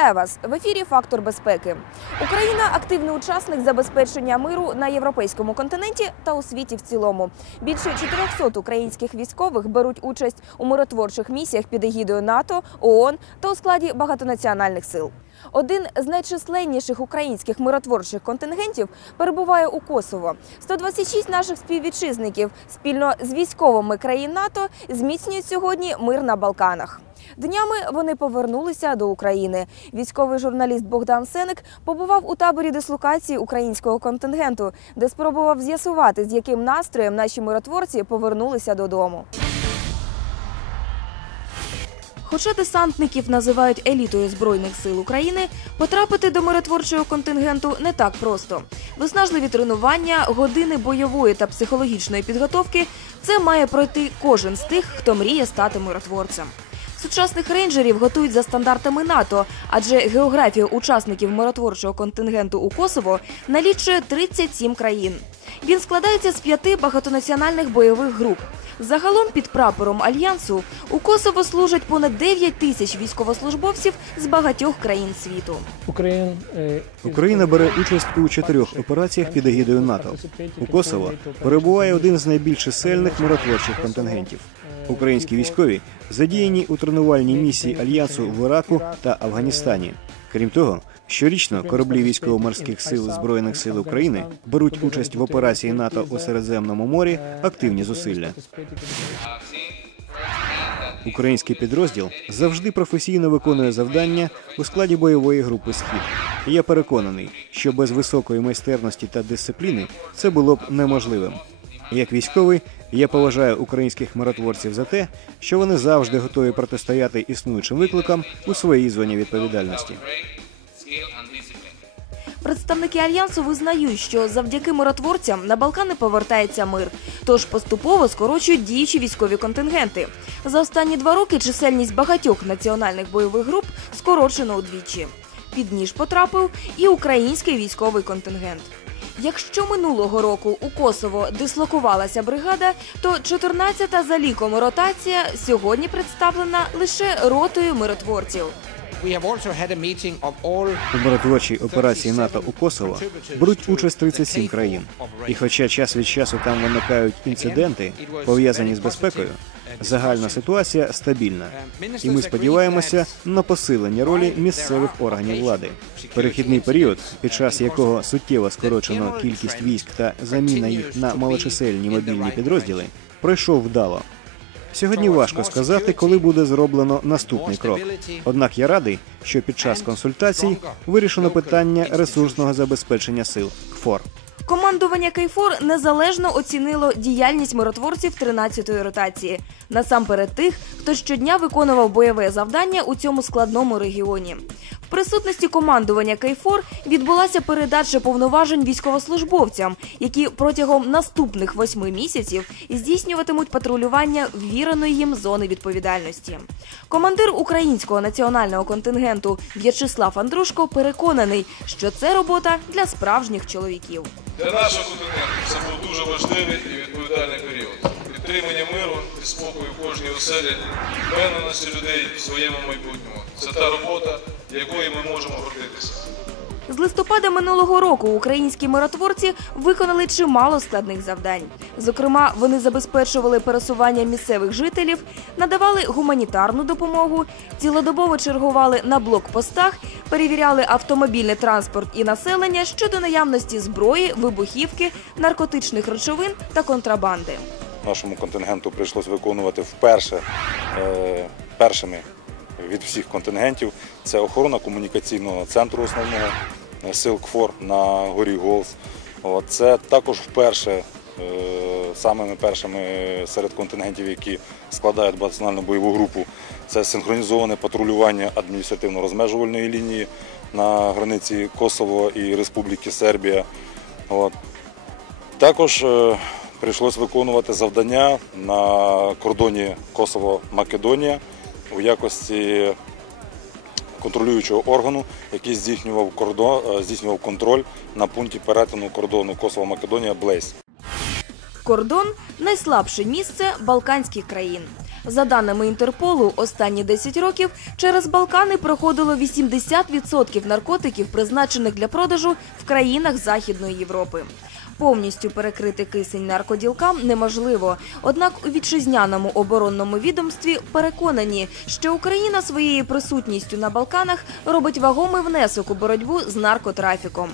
Вітаю вас в ефірі Фактор безпеки. Україна активний учасник забезпечення миру на європейському континенті та у світі в цілому. Більше 400 українських військових беруть участь у миротворчих місіях під егідою НАТО, ООН та у складі багатонаціональних сил. Один з найчисленніших українських миротворчих контингентів перебуває у Косово. 126 наших співвітчизників спільно з військовими країн НАТО зміцнюють сьогодні мир на Балканах. Днями вони повернулися до України. Військовий журналіст Богдан Сеник побував у таборі дислокації українського контингенту, де спробував з'ясувати, з яким настроєм наші миротворці повернулися додому. Хоча десантників називають елітою збройних сил України, потрапити до миротворчого контингенту не так просто. Виснажливі тренування, години бойової та психологічної підготовки це має пройти кожен з тих, хто мріє стати миротворцем. Сучасних рейнджерів готують за стандартами НАТО, адже географія учасників миротворчого контингенту у Косово налічує 37 країн. Він складається з п'яти багатонаціональних бойових груп. Загалом під прапором альянсу у Косово служать понад 9 тисяч військовослужбовців з багатьох країн світу. Україна бере участь у чотирьох операціях під егідою НАТО. У Косово перебуває один з найбільш чисельних миротворчих контингентів. Українські військові задіяні у тренувальній місії альянсу в Іраку та Афганістані. Крім того, щорічно кораблі військово-морських сил збройних сил України беруть участь в операції НАТО у Середземному морі активні зусилля. Український підрозділ завжди професійно виконує завдання у складі бойової групи Схід. Я переконаний, що без високої майстерності та дисципліни це було б неможливим. Як військовий, я поважаю українських миротворців за те, що вони завжди готові протистояти існуючим викликам у своїй зоні відповідальності. Представники альянсу визнають, що завдяки миротворцям на Балкани повертається мир, тож поступово скорочують діючі військові контингенти. За останні два роки чисельність багатьох національних бойових груп скорочено удвічі. Під ніж потрапив і український військовий контингент. Якщо минулого року у Косово дислокувалася бригада, то 14-та за ліком ротація сьогодні представлена лише ротою миротворців. У миротворчій операції НАТО у Косово беруть участь 37 країн. І хоча час від часу там виникають інциденти, пов'язані з безпекою, загальна ситуація стабільна. І ми сподіваємося на посилення ролі місцевих органів влади. Перехідний період, під час якого суттєво скорочено кількість військ та заміна їх на малочисельні мобільні підрозділи, пройшов вдало. Сьогодні важко сказати, коли буде зроблено наступний крок. Однак я радий, що під час консультацій вирішено питання ресурсного забезпечення сил КФОР. Командування Кейфор незалежно оцінило діяльність миротворців 13-ї ротації. Насамперед тих, хто щодня виконував бойове завдання у цьому складному регіоні. Присутності командування Кейфор відбулася передача повноважень військовослужбовцям, які протягом наступних восьми місяців здійснюватимуть патрулювання ввіреної їм зони відповідальності. Командир українського національного контингенту В'ячеслав Андрушко переконаний, що це робота для справжніх чоловіків. Для нашого континенту це був дуже важливий і відповідальний період. Підтримання миру і спокою в кожній оселі, впевненості людей в своєму майбутньому. Це та робота, якою ми можемо гордитися. З листопада минулого року українські миротворці виконали чимало складних завдань. Зокрема, вони забезпечували пересування місцевих жителів, надавали гуманітарну допомогу, цілодобово чергували на блокпостах, перевіряли автомобільний транспорт і населення щодо наявності зброї, вибухівки, наркотичних речовин та контрабанди. нашому контингенту прийшлось виконувати вперше е, першими від всіх контингентів. Це охорона комунікаційного центру основного е, сил КФОР на горі Голс. Це також вперше е, самими першими серед контингентів, які складають багатонаціональну бойову групу. Це синхронізоване патрулювання адміністративно-розмежувальної лінії на границі Косово і Республіки Сербія. Також е, прийшлось виконувати завдання на кордоні Косово-Македонія у якості контролюючого органу, який здійснював, кордон, е, здійснював контроль на пункті перетину кордону Косово-Македонія Блейс. Кордон найслабше місце Балканських країн. За даними Інтерполу, останні 10 років через Балкани проходило 80% наркотиків, призначених для продажу в країнах Західної Європи. Повністю перекрити кисень наркоділкам неможливо. Однак у вітчизняному оборонному відомстві переконані, що Україна своєю присутністю на Балканах робить вагомий внесок у боротьбу з наркотрафіком.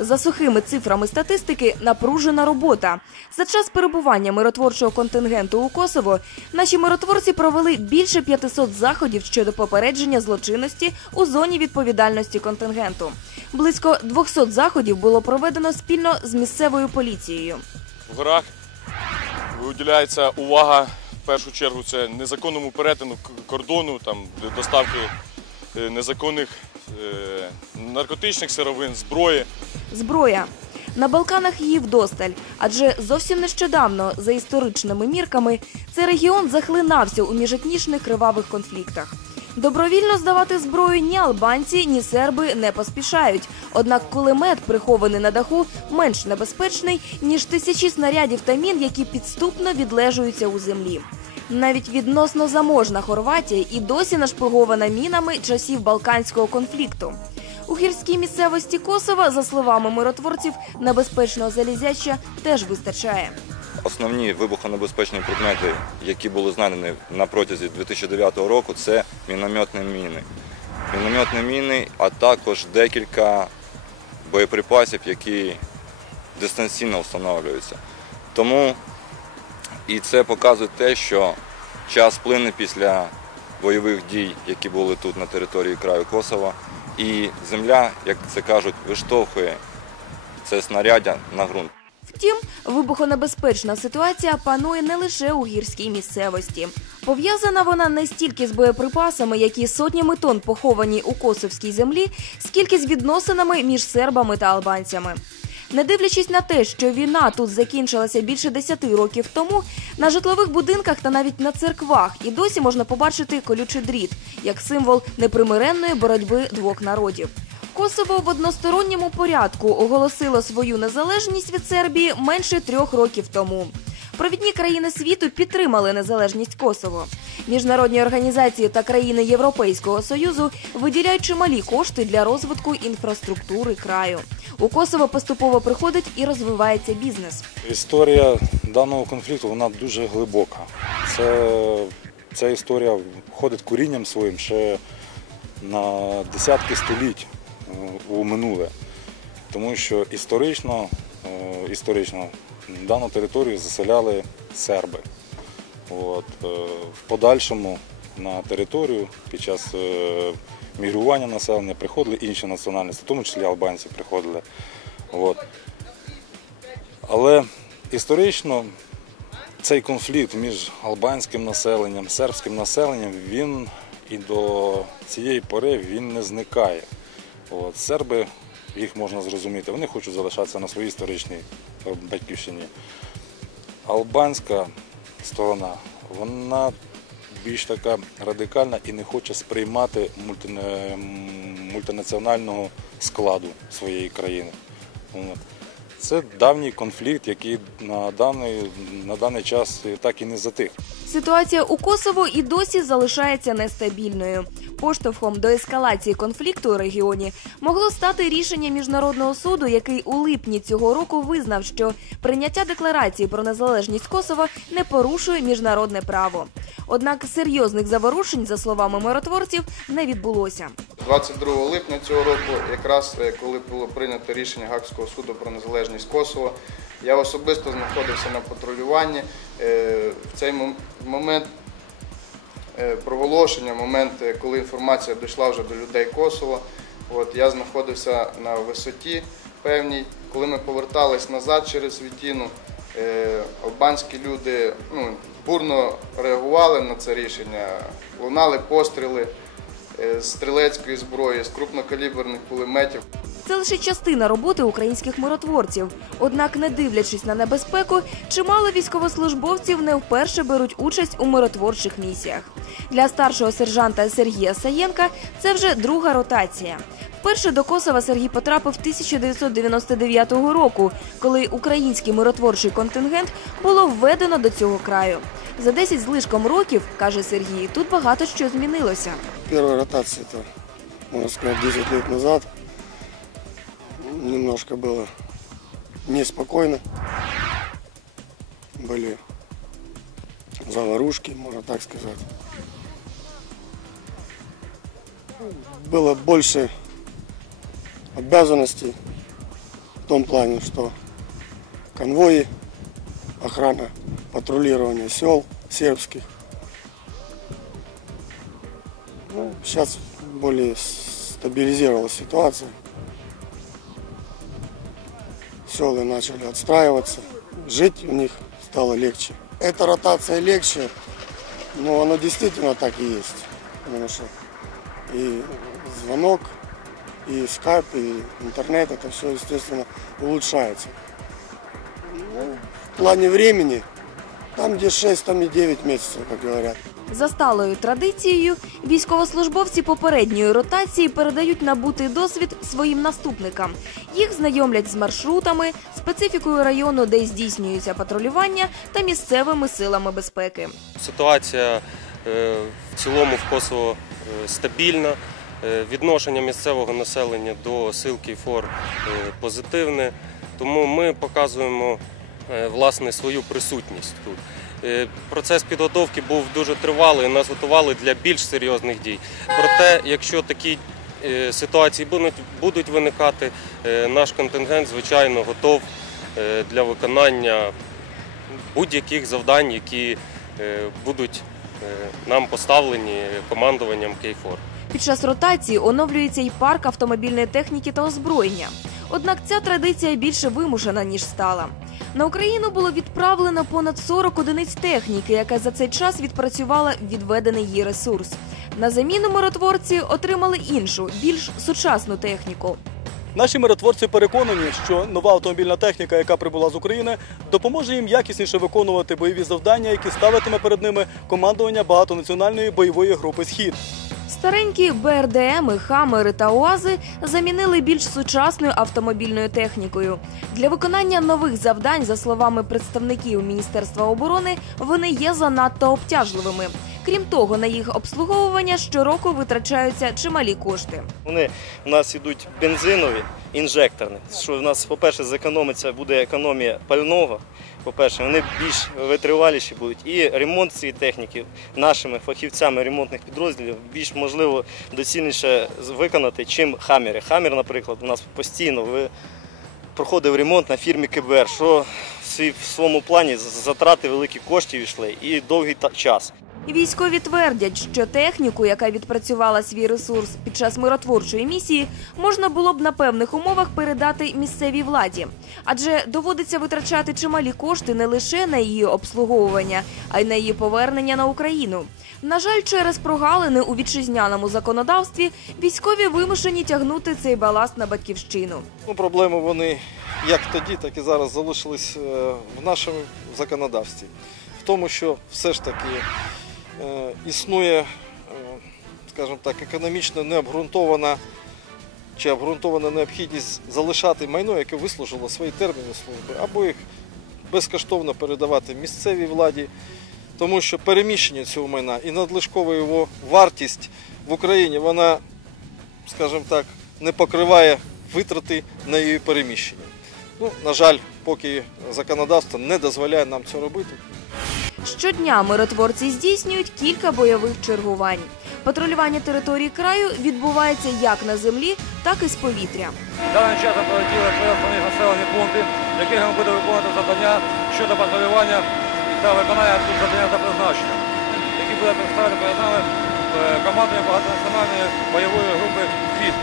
За сухими цифрами статистики напружена робота. За час перебування миротворчого контингенту у Косово наші миротворці провели більше 500 заходів щодо попередження злочинності у зоні відповідальності контингенту. Близько 200 заходів було проведено спільно з місцевою поліцією. в горах виділяється увага в першу чергу це незаконному перетину кордону, там доставки е, незаконних е, наркотичних сировин, зброї. Зброя. На Балканах її вдосталь, адже зовсім нещодавно, за історичними мірками, цей регіон захлинався у міжетнічних кривавих конфліктах. Добровільно здавати зброю ні албанці, ні серби не поспішають. Однак кулемет, прихований на даху, менш небезпечний, ніж тисячі снарядів та мін, які підступно відлежуються у землі. Навіть відносно заможна Хорватія і досі нашпигована мінами часів Балканського конфлікту. У гірській місцевості Косова, за словами миротворців, небезпечного залізяча теж вистачає. Основні вибухонебезпечні предмети, які були знайдені на протязі 2009 року, це мінометні міни. Мінометні міни, а також декілька боєприпасів, які дистанційно встановлюються. Тому і це показує те, що час плине після бойових дій, які були тут на території краю Косова, і земля, як це кажуть, виштовхує це снаряддя на ґрунт. Втім, вибухонебезпечна ситуація панує не лише у гірській місцевості. Пов'язана вона не стільки з боєприпасами, які сотнями тонн поховані у косовській землі, скільки з відносинами між сербами та албанцями. Не дивлячись на те, що війна тут закінчилася більше 10 років тому, на житлових будинках та навіть на церквах і досі можна побачити колючий дріт як символ непримиренної боротьби двох народів. Косово в односторонньому порядку оголосило свою незалежність від Сербії менше трьох років тому. Провідні країни світу підтримали незалежність Косово. Міжнародні організації та країни Європейського союзу виділяють чималі кошти для розвитку інфраструктури краю. У Косово поступово приходить і розвивається бізнес. Історія даного конфлікту вона дуже глибока. Це, ця історія входить корінням своїм ще на десятки століть е, у минуле. Тому що історично, історично дану територію заселяли серби. От, е, в подальшому на територію під час е, мігрування населення приходили інші національності, в тому числі албанці приходили. От. Але історично цей конфлікт між албанським населенням, сербським населенням, він і до цієї пори він не зникає. От, серби, їх можна зрозуміти, вони хочуть залишатися на своїй історичній е, батьківщині. Албанська сторона, вона більш така радикальна і не хоче сприймати мультине- мультинаціонального складу своєї країни. Це давній конфлікт, який на даний, на даний час так і не затих. Ситуація у Косово і досі залишається нестабільною. Поштовхом до ескалації конфлікту у регіоні могло стати рішення міжнародного суду, який у липні цього року визнав, що прийняття декларації про незалежність Косова не порушує міжнародне право. Однак серйозних заворушень, за словами миротворців, не відбулося. 22 липня цього року, якраз е, коли було прийнято рішення Гаагського суду про незалежність Косова, я особисто знаходився на патрулюванні. Е, В цей момент проголошення, момент, е, коли інформація дійшла вже до людей Косова, от я знаходився на висоті певній. Коли ми повертались назад через Вітіну, е, албанські люди ну, бурно реагували на це рішення, лунали постріли е, з стрілецької зброї, з крупнокаліберних кулеметів. Це лише частина роботи українських миротворців. Однак, не дивлячись на небезпеку, чимало військовослужбовців не вперше беруть участь у миротворчих місіях. Для старшого сержанта Сергія Саєнка це вже друга ротація. Вперше до Косова Сергій потрапив 1999 року, коли український миротворчий контингент було введено до цього краю. За 10 з лишком років, каже Сергій, тут багато що змінилося. Первая ротация, это, можно сказать, 10 лет назад. Немножко было неспокойно. Были заварушки, можно так сказать. Было больше обязанностей в том плане, что конвои, охрана, патрулирование сел сербских. Ну, сейчас более стабилизировалась ситуация. Селы начали отстраиваться. Жить у них стало легче. Эта ротация легче, но оно действительно так и есть. Потому что и звонок, и скайп, и интернет, это все, естественно, улучшается. Ну, в плане времени, там где 6, там и 9 месяцев, как говорят. За сталою традицією, військовослужбовці попередньої ротації передають набутий досвід своїм наступникам. Їх знайомлять з маршрутами, специфікою району, де здійснюється патрулювання, та місцевими силами безпеки. Ситуація е, в цілому в Косово е, стабільна. Е, Відношення місцевого населення до сил КІФОР позитивне, тому ми показуємо власне свою присутність тут. Е, Процес підготовки був дуже тривалий, нас готували для більш серйозних дій. Проте, якщо такі е, ситуації будуть, виникати, е, наш контингент, звичайно, готов для виконання будь-яких завдань, які будуть нам поставлені командуванням Кейфор. Під час ротації оновлюється і парк автомобільної техніки та озброєння. Однак ця традиція більше вимушена, ніж стала. На Україну було відправлено понад 40 одиниць техніки, яка за цей час відпрацювала відведений їй ресурс. На заміну миротворці отримали іншу, більш сучасну техніку. Наші миротворці переконані, що нова автомобільна техніка, яка прибула з України, допоможе їм якісніше виконувати бойові завдання, які ставитиме перед ними командування багатонаціональної бойової групи Схід. Старенькі БРДМи, Хамери та УАЗи замінили більш сучасною автомобільною технікою. Для виконання нових завдань, за словами представників Міністерства оборони, вони є занадто обтяжливими. Крім того, на їх обслуговування щороку витрачаються чималі кошти. Вони у нас йдуть бензинові, інжекторні. Що в нас, по-перше, зекономиться буде економія пального. По-перше, вони більш витриваліші будуть. І ремонт цієї техніки нашими фахівцями ремонтних підрозділів більш можливо доцільніше виконати, чим хамери. Хамер, наприклад, у нас постійно проходив ремонт на фірмі КБР, що в своєму плані затрати великі коштів йшли і довгий час. Військові твердять, що техніку, яка відпрацювала свій ресурс під час миротворчої місії, можна було б на певних умовах передати місцевій владі, адже доводиться витрачати чималі кошти не лише на її обслуговування, а й на її повернення на Україну. На жаль, через прогалини у вітчизняному законодавстві військові вимушені тягнути цей баласт на батьківщину. Ну, проблеми вони як тоді, так і зараз залишились е, в нашому законодавстві. В тому, що все ж таки існує, е, скажімо так, економічно необґрунтована чи обґрунтована необхідність залишати майно, яке вислужило свої терміни служби, або їх безкоштовно передавати місцевій владі, тому що переміщення цього майна і надлишкова його вартість в Україні, вона, скажімо так, не покриває витрати на її переміщення. Ну, на жаль, поки законодавство не дозволяє нам це робити. Щодня миротворці здійснюють кілька бойових чергувань. Патрулювання території краю відбувається як на землі, так і з повітря. Даним часом полетіли три основні населені пункти, в яких ми будемо виконувати завдання щодо патрулювання та виконання тут завдання за призначенням, які буде представлені перед нами е, командою багатонаціональної бойової групи «Хід».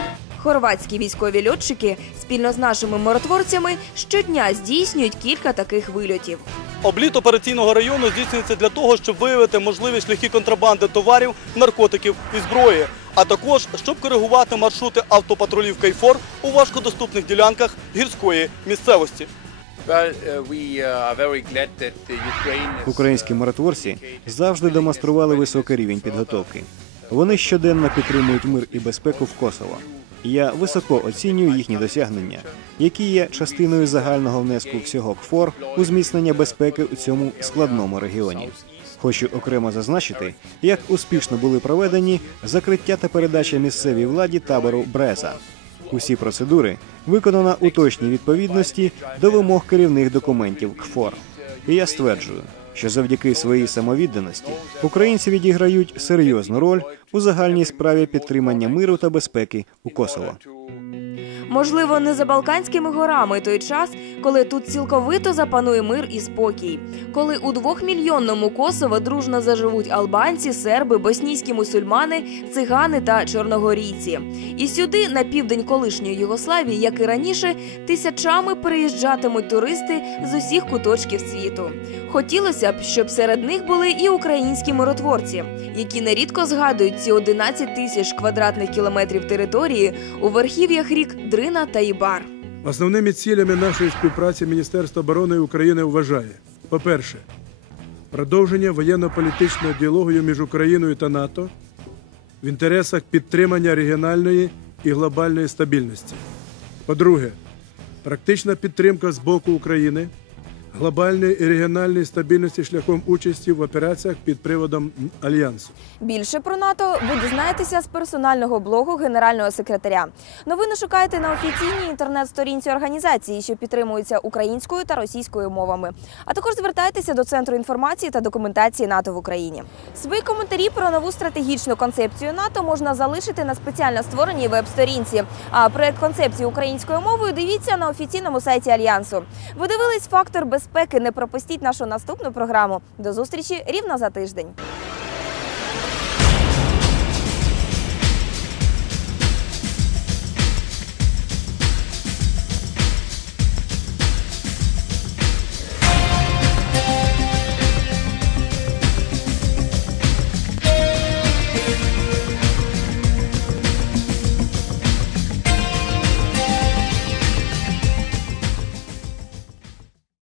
Хорватські військові льотчики спільно з нашими миротворцями щодня здійснюють кілька таких вильотів. Обліт операційного району здійснюється для того, щоб виявити можливі шляхи контрабанди товарів, наркотиків і зброї, а також щоб коригувати маршрути автопатрулів Кейфор у важкодоступних ділянках гірської місцевості. Українські миротворці завжди демонстрували високий рівень підготовки. Вони щоденно підтримують мир і безпеку в Косово. Я високо оцінюю їхні досягнення, які є частиною загального внеску всього КФОР у зміцнення безпеки у цьому складному регіоні. Хочу окремо зазначити, як успішно були проведені закриття та передача місцевій владі табору Бреза. Усі процедури виконано у точній відповідності до вимог керівних документів КФОР. І я стверджую, що завдяки своїй самовідданості українці відіграють серйозну роль у загальній справі підтримання миру та безпеки у Косово. Можливо, не за Балканськими горами той час, коли тут цілковито запанує мир і спокій, коли у двохмільйонному Косово дружно заживуть албанці, серби, боснійські мусульмани, цигани та чорногорійці. І сюди, на південь колишньої Югославії, як і раніше, тисячами приїжджатимуть туристи з усіх куточків світу. Хотілося б, щоб серед них були і українські миротворці, які нерідко згадують ці 11 тисяч квадратних кілометрів території у верхів'ях рік Дрина та Ібар. Основними цілями нашої співпраці Міністерство оборони України вважає: по-перше, продовження воєнно-політичного діалогу між Україною та НАТО в інтересах підтримання регіональної і глобальної стабільності. По-друге, практична підтримка з боку України глобальної і регіональної стабільності шляхом участі в операціях під приводом альянсу. Більше про НАТО ви дізнаєтеся з персонального блогу генерального секретаря. Новини шукайте на офіційній інтернет-сторінці організації, що підтримуються українською та російською мовами. А також звертайтеся до центру інформації та документації НАТО в Україні. Свої коментарі про нову стратегічну концепцію НАТО можна залишити на спеціально створеній веб-сторінці. А проект концепції українською мовою дивіться на офіційному сайті Альянсу. Ви дивились фактор безпеки. Не пропустіть нашу наступну програму. До зустрічі рівно за тиждень.